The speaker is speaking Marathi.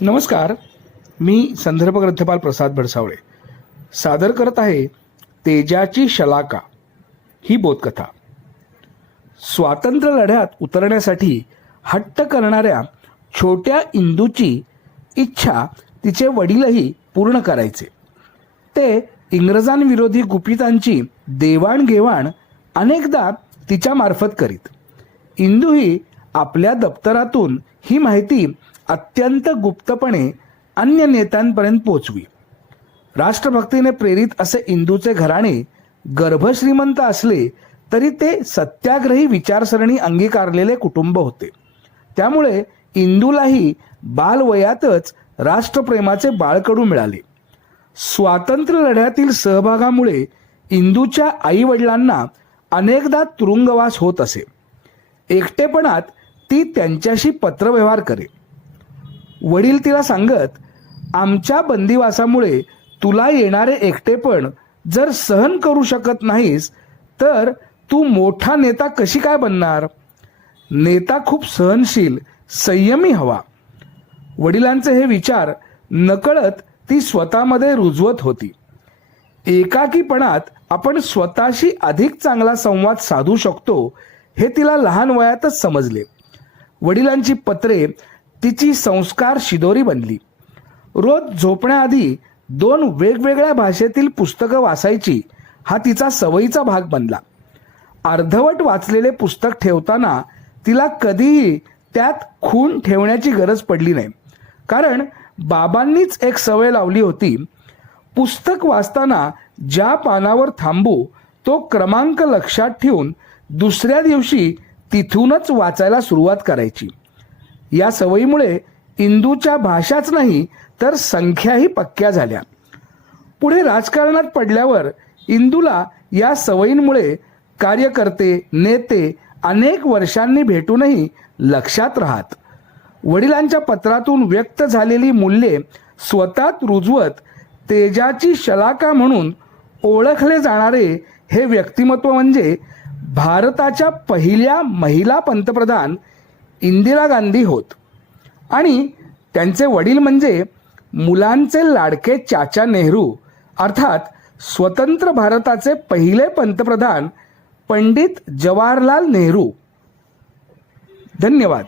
नमस्कार, मी संदर्भ ग्रंथपाल प्रसाद भडसावळे सादर करत आहे तेजाची शलाका ही बोधकथा। स्वातंत्र्य लढ्यात उतरण्यासाठी हट्ट करणाऱ्या छोट्या इंदूची इच्छा तिचे वडीलही पूर्ण करायचे। ते इंग्रजांविरोधी गुपितांची देवाणघेवाण अनेकदा तिच्या मार्फत करीत। इंदू ही आपल्या दप्तरातून ही माहिती अत्यंत गुप्तपणे अन्य नेत्यांपर्यंत पोहोचवी। राष्ट्रभक्तीने प्रेरित असे इंदूचे घराणे गर्भश्रीमंत असले तरी ते सत्याग्रही विचारसरणी अंगीकारलेले कुटुंब होते। त्यामुळे इंदूलाही बालवयातच राष्ट्रप्रेमाचे बाळकडू मिळाले। स्वातंत्र्य लढ्यातील सहभागामुळे इंदूच्या आई वडिलांना अनेकदा तुरुंगवास होत असे। एकटेपणात ती त्यांच्याशी पत्रव्यवहार करे। वडील तिला सांगत, आमच्या बंदिवासामुळे तुला येणारे एकटेपण जर सहन करू शकत नाहीस तर तू मोठा नेता कशी काय बनणार? नेता खूप सहनशील, संयमी हवा। वडिलांचे हे विचार नकळत ती स्वतःमध्ये रुजवत होती। एकाकीपणात आपण स्वतःशी अधिक चांगला संवाद साधू शकतो हे तिला लहान वयातच समजले। वडिलांची पत्रे तिची संस्कार शिदोरी बनली। रोज झोपण्याआधी 2 वेगवेगळ्या भाषेतील पुस्तकं वाचायची हा तिचा सवयीचा भाग बनला। अर्धवट वाचलेले पुस्तक ठेवताना तिला कधीही त्यात खूण ठेवण्याची गरज पडली नाही, कारण बाबांनीच एक सवय लावली होती, पुस्तक वाचताना ज्या पानावर थांबू तो क्रमांक लक्षात ठेवून दुसऱ्या दिवशी तिथूनच वाचायला सुरुवात करायची। या सवयीमुळे इंदूच्या भाषाच नाही तर संख्याही पक्क्या झाल्या। पुढे राजकारणात पडल्यावर इंदूला या सवयींमुळे कार्यकर्ते, नेते अनेक वर्षांनी भेटूनही लक्षात राहत। वडिलांच्या पत्रातून व्यक्त झालेली मूल्ये स्वतःत रुजवत तेजाची शलाका म्हणून ओळखले जाणारे हे व्यक्तिमत्व म्हणजे भारताच्या पहिल्या महिला पंतप्रधान इंदिरा गांधी होत। आणि त्यांचे वडील म्हणजे मुलांचे लाडके चाचा नेहरू, अर्थात स्वतंत्र भारताचे पहिले पंतप्रधान पंडित जवाहरलाल नेहरू। धन्यवाद।